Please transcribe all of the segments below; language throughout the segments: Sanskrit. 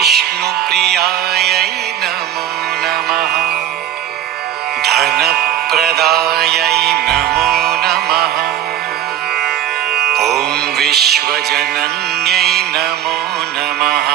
विष्णुप्रियायै नमो नमः। धनप्रदायै नमो नमः। ॐ विश्वजनन्यै नमो नमः।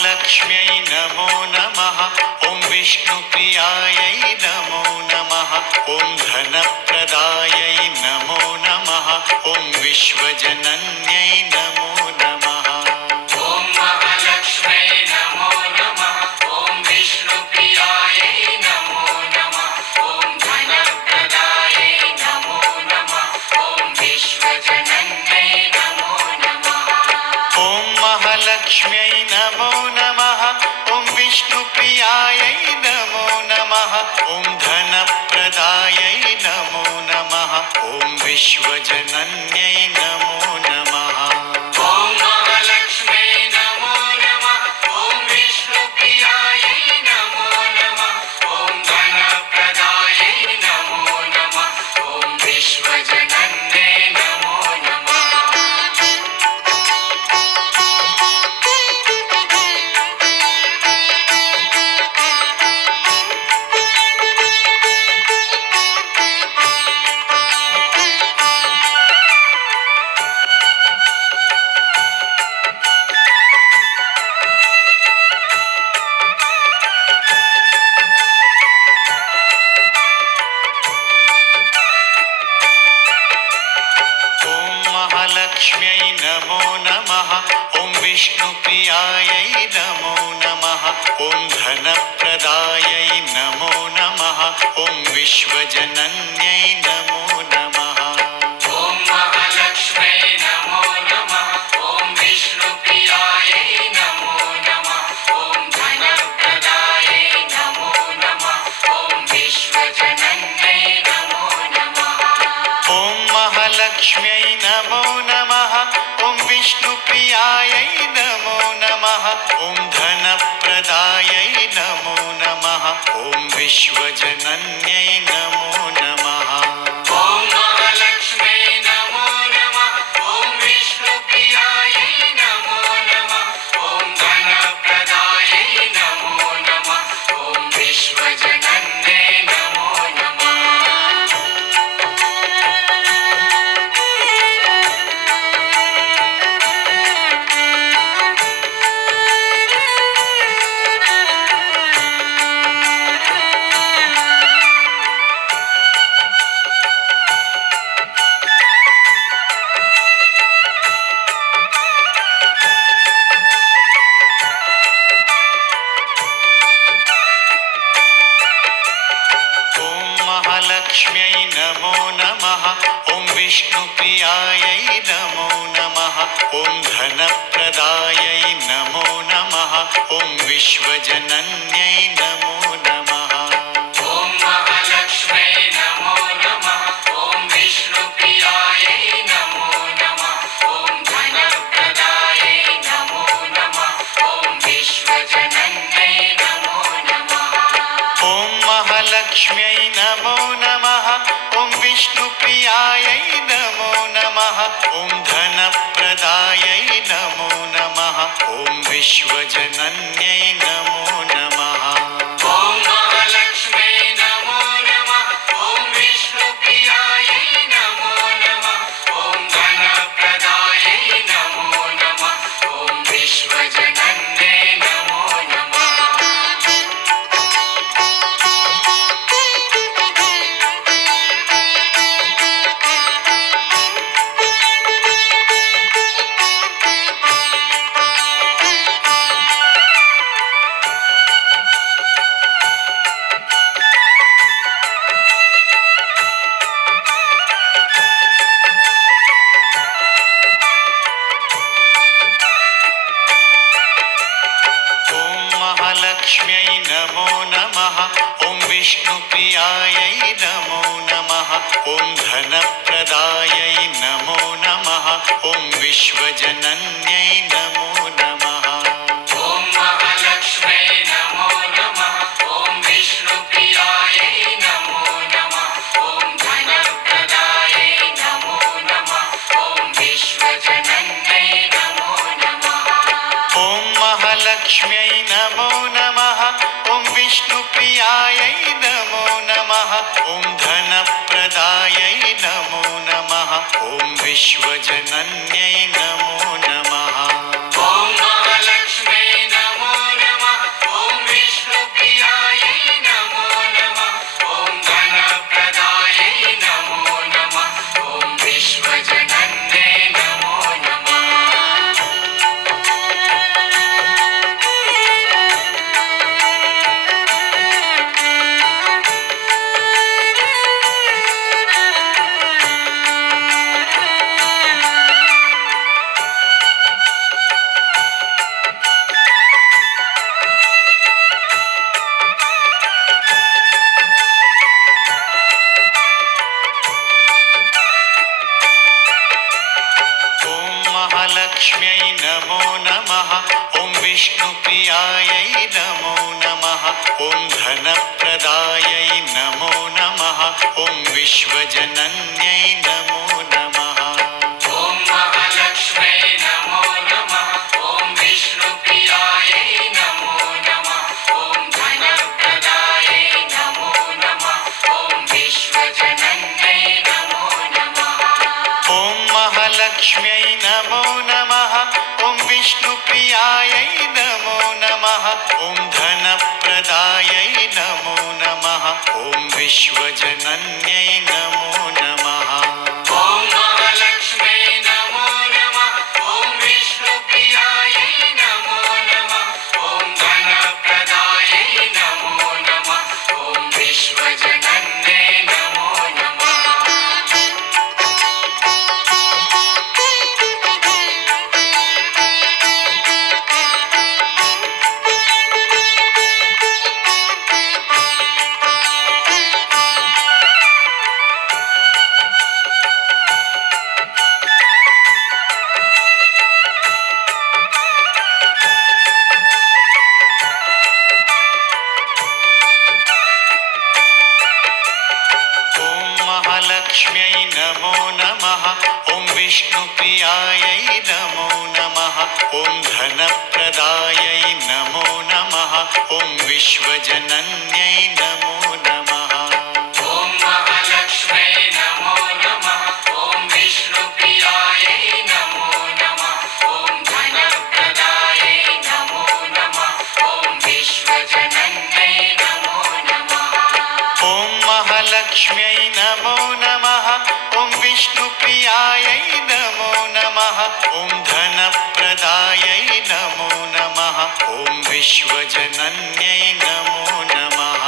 लक्ष्म्यै नमो नमः। ॐ विष्णुप्रियायै नमो नमः। ॐ धनप्रदायै नमो नमः। ॐ विश्वजनन्यै नमो नमः। ॐ महालक्ष्म्यै नमो नमः। ॐ विष्णुप्रियायै नमो नमः। ॐ धनप्रदायै नमो नमः। ॐ विश्वजनन्यै नमो नमः। ॐ महालक्ष्म्यै नमो नमः। ॐ विष्णुप्रियायै नमो नमः। ॐ धनप्रदायै नमो नमः। ॐ विश्वजनन्यै नमो नमः। ॐ महालक्ष्म्यै नमो नमः। ॐ विष्णुप्रियायै नमो नमः। ॐ धनप्रदायै नमो नमः। ॐ विश्वजनन्यै नमो नमः। लक्ष्म्यै नमो नमः। ॐ विष्णुप्रियायै नमो नमः। ॐ धनप्रदायै नमो नमः। ॐ विश्वजनन्यै नमो नमः। ॐ महालक्ष्म्यै नमो नमः। ॐ विष्णुप्रियायै नमो नमः। ॐ धनप्रदायै नमो नमः। ॐ विश्वजनन्यै नमो नमः। ॐ महालक्ष्म्यै नमो नमः। ॐ विष्णुप्रियायै नमो नमः। ॐ धनप्रदायै नमो नमः। ॐ विश्वजनन्यै नमो नमः। ॐ महालक्ष्म्यै नमो नमः। ॐ विष्णुप्रियायै नमो नमः। ॐ धनप्रदायै नमो नमः। ॐ विश्वजनन्यै नमो नमः। लक्ष्म्यै नमो नमः। ॐ विष्णुप्रियायै नमो नमः। ॐ धनप्रदायै नमो नमः। ॐ विश्वजनन्यै नमो नमः। ॐ महालक्ष्म्यै नमो नमः। ॐ विष्णुप्रियायै नमो नमः। ॐ धनप्रदायै नमो नमः। ॐ विश्वजनन्यै नमो नमः। ॐ महालक्ष्म्यै नमो नमः। ॐ विष्णुप्रियायै नमो नमः। ॐ धनप्रदायै नमो नमः। ॐ विश्वजनन्यै नमो नमः। ॐ महालक्ष्म्यै नमो नमः। ॐ विष्णुप्रियायै नमो नमः। ॐ धनप्रदायै नमो नमः। ॐ विश्वजनन्यै नमो नमः। ॐ विष्णुप्रियायै नमो नमः ॐ धनप्रदायै नमो नमः ॐ विश्वजनन्यै नमो नमः ॐ महालक्ष्म्यै नमो नमः ॐ विष्णुप्रियायै नमो नमः ॐ धनप्रदायै नमो नमः ॐ विश्वजनन्यै नमो नमः ॐ महालक्ष्म्यै नमो नमः ॐ विष्णुप्रियायै नमो नमः ॐ धनप्रदायै नमो नमः ॐ विश्वजनन्यै नमो नमः ॐ महालक्ष्म्यै नमो नमः ॐ विष्णुप्रियायै नमो नमः ॐ धनप्रदायै नमो नमः ॐ विश्वजनन्यै नमो नमः ॐ महालक्ष्म्यै नमो नमः ॐ विष्णुप्रियायै नमो नमः ॐ धनप्रदायै नमो नमः ॐ विश्वजनन्यै नमो नमः ॐ महालक्ष्म्यै नमो नमः ॐ विष्णुप्रियायै नमो नमः ॐ धनप्रदायै नमो नमः ॐ विश्वजनन्यै नमो नमः ॐ महालक्ष्म्यै नमो नमः ॐ विष्णुप्रियायै नमो नमः ॐ धनप्रदायै नमो नमः ॐ विश्वजनन्यै नमो नमः ॐ महालक्ष्म्यै नमो नमः ॐ विष्णुप्रियायै नमो नमः ॐ धनप्रदायै नमो नमः ॐ विश्वजनन्यै नमो नमः ॐ महालक्ष्म्यै नमो नमः ॐ विष्णुप्रियायै नमो नमः ॐ धनप्रदायै नमो नमः ॐ विश्वजनन्यै नमो नमः ॐ महालक्ष्म्यै नमो नमः ॐ विष्णुप्रियायै नमो नमः ॐ धनप्रदायै नमो नमः ॐ विश्वजनन्यै नमो नमः ॐ महालक्ष्म्यै नमो नमः ॐ विष्णुप्रियायै नमो नमः ॐ धनप्रदायै नमो नमः ॐ विश्वजनन्यै नमो नमः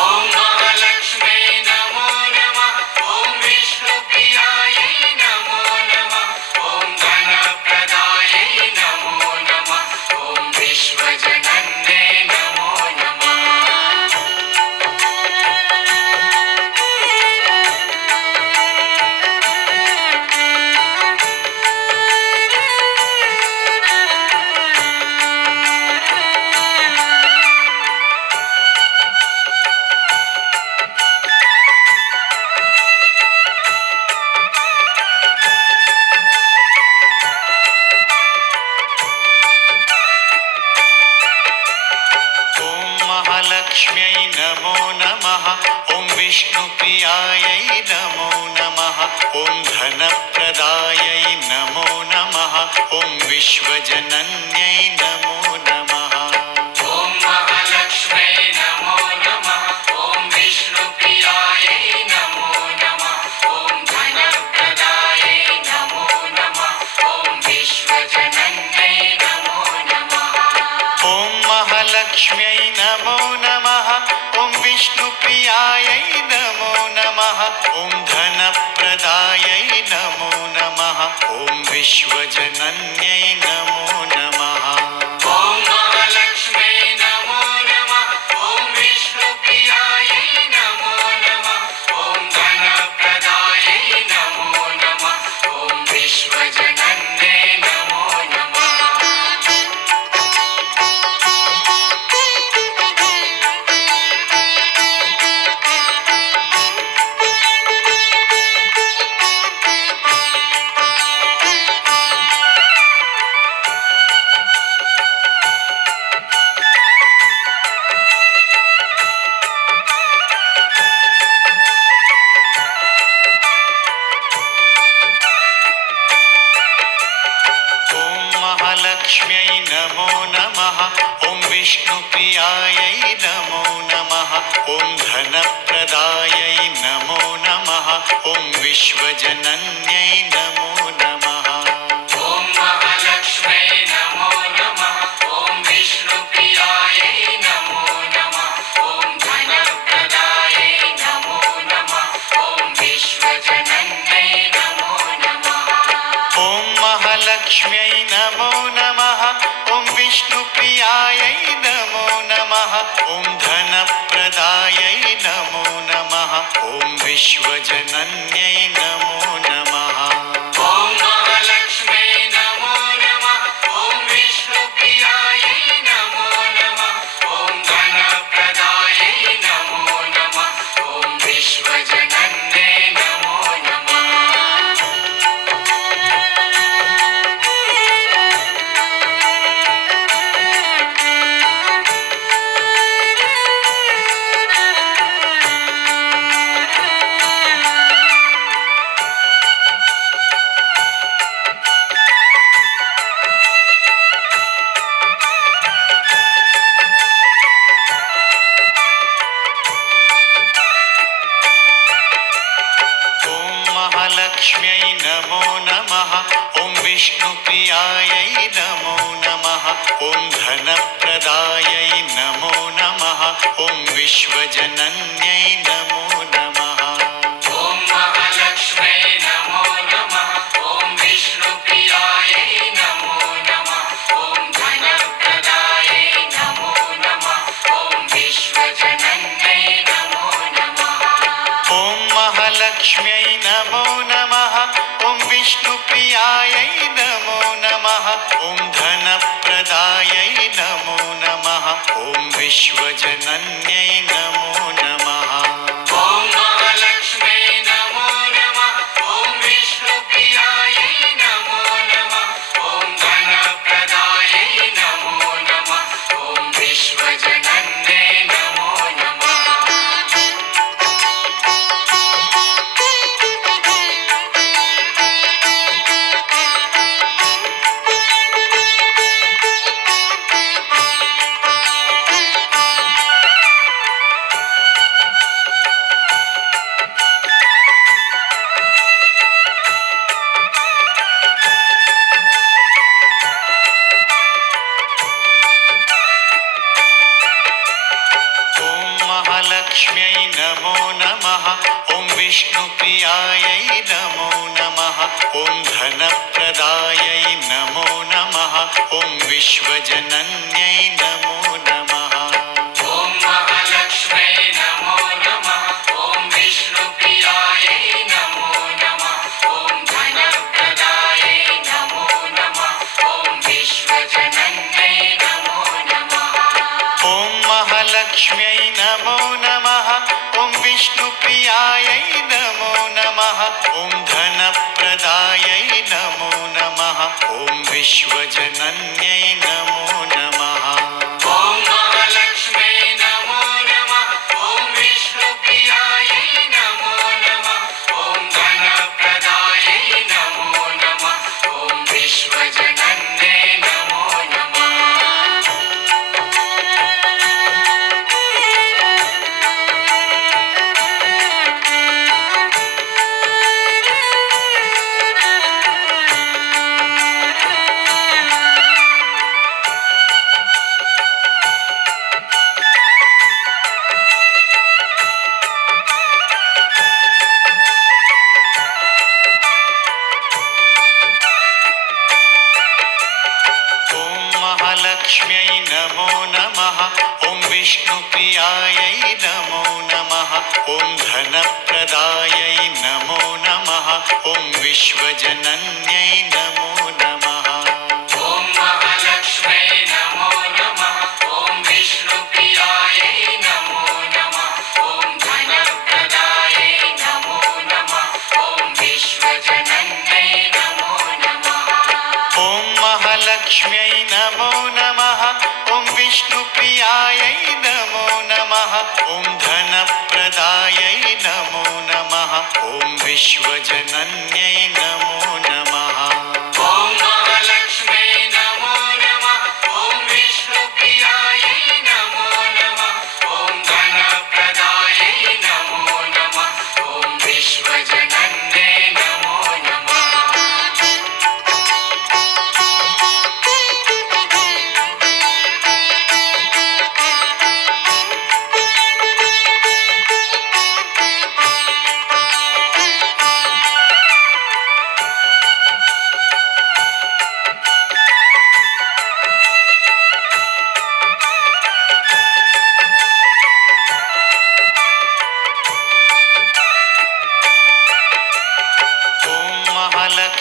ॐ महालक्ष्म्यै नमो नमः ॐ विष्णुप्रियायै नमो नमः ॐ धनप्रदायै नमो नमः ॐ विश्वजनन्यै नमो नमः ॐ महालक्ष्म्यै नमो नमः ॐ विष्णुप्रियायै नमो नमः ॐ धनप्रदायै नमो नमः ॐ विश्वजनन्यै नमो नमः ॐ महालक्ष्म्यै नमो नमः ॐ विष्णुप्रियायै नमो नमः ॐ धनप्रदायै नमो नमः ॐ विश्वजनन्यै नमो नमः ॐ महालक्ष्म्यै नमो नमः ॐ विष्णुप्रियायै नमो नमः ॐ धनप्रदायै नमो नमः ॐ विश्वजनन्यै नमो नमः ॐ महालक्ष्म्यै नमो नमः ॐ विष्णुप्रियायै विश्वजनन्यै नमो नमः। ॐ महालक्ष्म्यै नमो नमः। ॐ विष्णुप्रियायै नमो नमः। ॐ धनप्रदायै नमो नमः। ॐ विश्वजनन्यै नमो नमः। ॐ महालक्ष्म्यै नमो नमः। ॐ विष्णुप्रियायै नमो नमः। ॐ धनप्रदायै नमो नमः। ॐ विश्वजनन्यै नमो नमः। ॐ महालक्ष्म्यै नमो नमः। ॐ विष्णुप्रियायै नमो नमः। ॐ धनप्रदायै नमो नमः। ॐ विश्वजनन्यै नमो नमः। ॐ महालक्ष्म्यै नमो नमः। ॐ विष्णुप्रियायै नमो नमः। ॐ धनप्रदायै नमो नमः। ॐ विश्वजनन्यै नमो नमः। ॐ महालक्ष्म्यै नमो नमः। ॐ विष्णुप्रियायै नमो नमः। ॐ धनप्रदायै नमो नमः। ॐ विश्वजनन्यै नमो नमः। ॐ महालक्ष्म्यै नमो नमः। ॐ विष्णुप्रियायै नमो नमः। ॐ धनप्रदायै नमो नमः। ॐ विश्वजनन्यै नमो नमः। ॐ महालक्ष्म्यै नमो नमः। ॐ विष्णुप्रियायै नमो नमः। ॐ धनप्रदायै नमो नमः। ॐ विश्वजनन्यै नमो नमः। ॐ महालक्ष्म्यै नमो नमः। ॐ विष्णुप्रियायै नमो नमः। ॐ धनप्रदायै नमो नमः। ॐ विश्वजनन्यै नमो नमः। ॐ महालक्ष्म्यै नमो नमः। ॐ विष्णुप्रियायै नमो नमः। ॐ धनप्रदायै नमो नमः। ॐ विश्वजनन्यै नमो नमः। ॐ महालक्ष्म्यै नमो नमः। ॐ विष्णुप्रियायै नमो नमः। ॐ धनप्रदायै नमो नमः। ॐ विश्वजनन्यै नमो नमः। ॐ महालक्ष्म्यै नमो नमः। ॐ विष्णुप्रियायै नमो नमः। ॐ धनप्रदायै नमो नमः। ॐ विश्वजनन्यै नमो नमः। ॐ महालक्ष्म्यै नमो नमः। ॐ विष्णुप्रियायै नमो नमः। ॐ धनप्रदायै नमो नमः। ॐ विश्वजनन्यै नमो नमः। ॐ महालक्ष्म्यै नमो नमः। ॐ विष्णुप्रियायै नमो नमः। ॐ धनप्रदायै नमो नमः। ॐ विश्वजनन्यै नमो नमः। ॐ महालक्ष्म्यै नमो नमः। ॐ विष्णुप्रियायै नमो नमः। ॐ धनप्रदायै नमो नमः। ॐ विश्वजनन्यै नमो नमः। ॐ महालक्ष्म्यै नमो नमः। ॐ विष्णुप्रियायै नमो नमः। ॐ धनप्रदायै नमो नमः। ॐ विश्वजनन्यै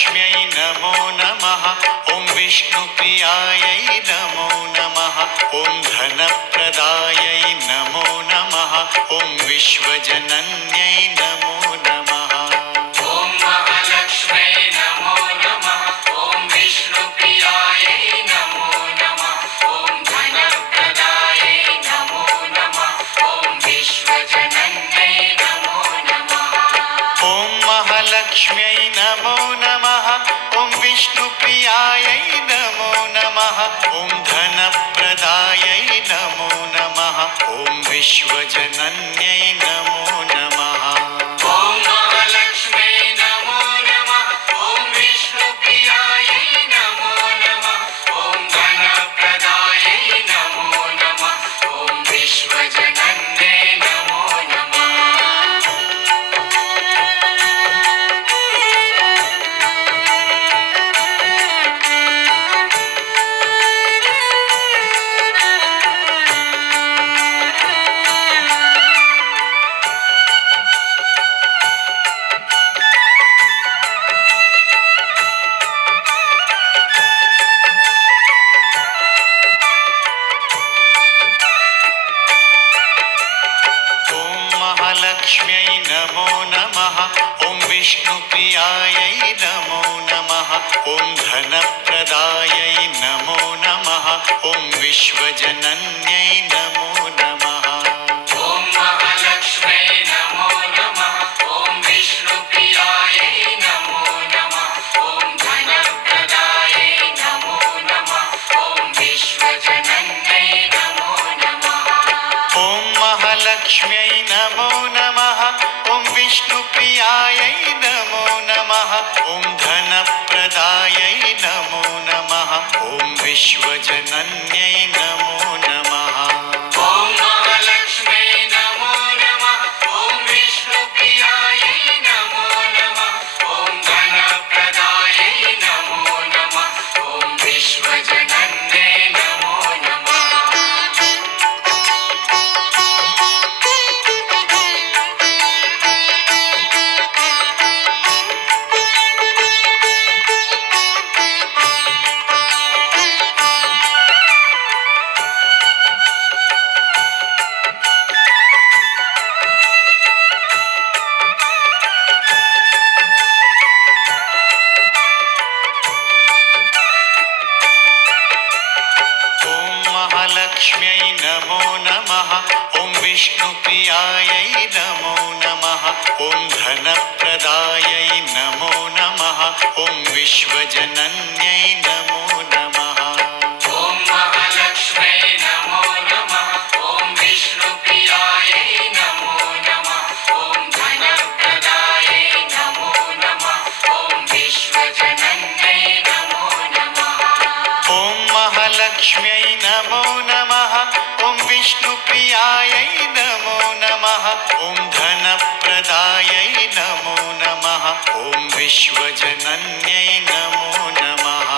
महालक्ष्म्यै नमो नमः ॐ विष्णुप्रियायै नमो नमः ॐ धनप्रदायै नमो नमः ॐ विश्वजनन्यै नमो नमः ॐ महालक्ष्म्यै नमो नमः ॐ विष्णुप्रियायै नमो नमः ॐ धनप्रदायै नमो नमः ॐ विश्वजनन्यै नमो नमः ॐ महालक्ष्म्यै नमो नमः ॐ विष्णुप्रियायै नमो नमः ॐ धनप्रदायै नमो नमः ॐ विश्वजनन्यै नमो नमः ॐ महालक्ष्म्यै नमो नमः ॐ विष्णुप्रियायै नमो नमः ॐ धनप्रदायै नमो नमः ॐ विश्वजनन्यै नमो नमः ॐ महालक्ष्म्यै नमो नमः ॐ विष्णुप्रियायै नमो नमः ॐ धनप्रदायै नमो नमः ॐ विश्वजनन्यै नमो नमः ॐ महालक्ष्म्यै नमो नमः ॐ विष्णुप्रियायै नमो नमः ॐ धनप्रदायै नमो नमः ॐ विश्वजनन्यै नमो नमः ॐ महालक्ष्म्यै नमो नमः ॐ विष्णुप्रियायै नमो नमः ॐ धनप्रदायै नमो नमः ॐ विश्वजनन्यै नमो नमः ॐ महालक्ष्म्यै नमो नमः ॐ विष्णुप्रियायै नमो नमः ॐ धनप्रदायै नमो नमः ॐ विश्वजनन्यै नमो नमः ॐ महालक्ष्म्यै नमो नमः ॐ विष्णुप्रियायै नमो नमः ॐ धनप्रदायै नमो नमः ॐ विश्वजनन्यै नमो नमः ॐ महालक्ष्म्यै नमो नमः ॐ विष्णुप्रियायै नमो नमः ॐ धनप्रदायै नमो नमः ॐ विश्वजनन्यै नमो नमः ॐ महालक्ष्म्यै नमो नमः ॐ विष्णुप्रियायै नमो नमः ॐ धनप्रदायै नमो नमः ॐ विश्वजनन्यै नमो नमः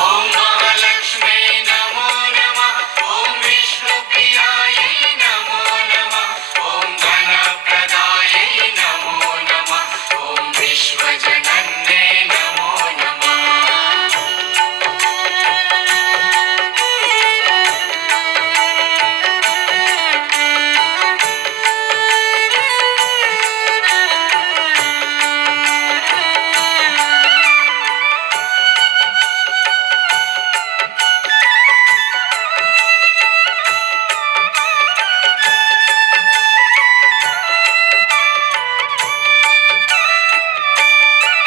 ॐ महालक्ष्म्यै नमो नमः ॐ विष्णुप्रियायै नमो नमः ॐ धनप्रदायै नमो नमः ॐ विश्वजनन्यै नमो नमः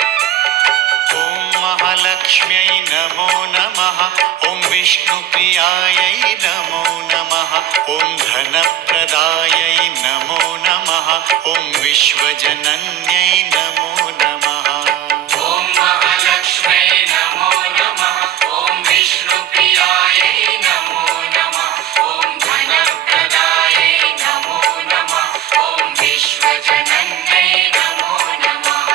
ॐ महालक्ष्म्यै नमो नमः ॐ विष्णुप्रियायै नमो नमः ॐ धनप्रदायै नमो नमः ॐ विश्वजनन्यै नमो नमः ॐ महालक्ष्म्यै नमो नमः ॐ विष्णुप्रियायै नमो नमः ॐ धनप्रदायै नमो नमः ॐ विश्वजनन्यै नमो नमः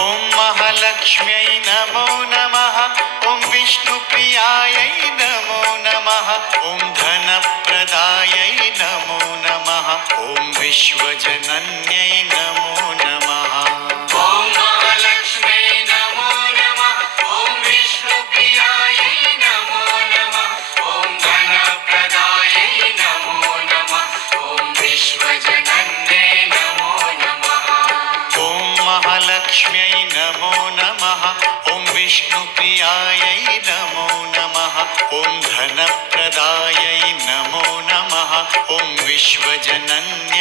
ॐ महालक्ष्म्यै नमो नमः ॐ विष्णुप्रियायै नमो नमः ॐ धनप्रदायै नमो नमः ॐ विश्वजनन्यै नमो नमः ॐ महालक्ष्म्यै नमो नमः महालक्ष्म्यै नमो नमः ॐ विष्णुप्रियायै नमो नमः ॐ धनप्रदायै नमो नमः ॐ विश्वजनन्यै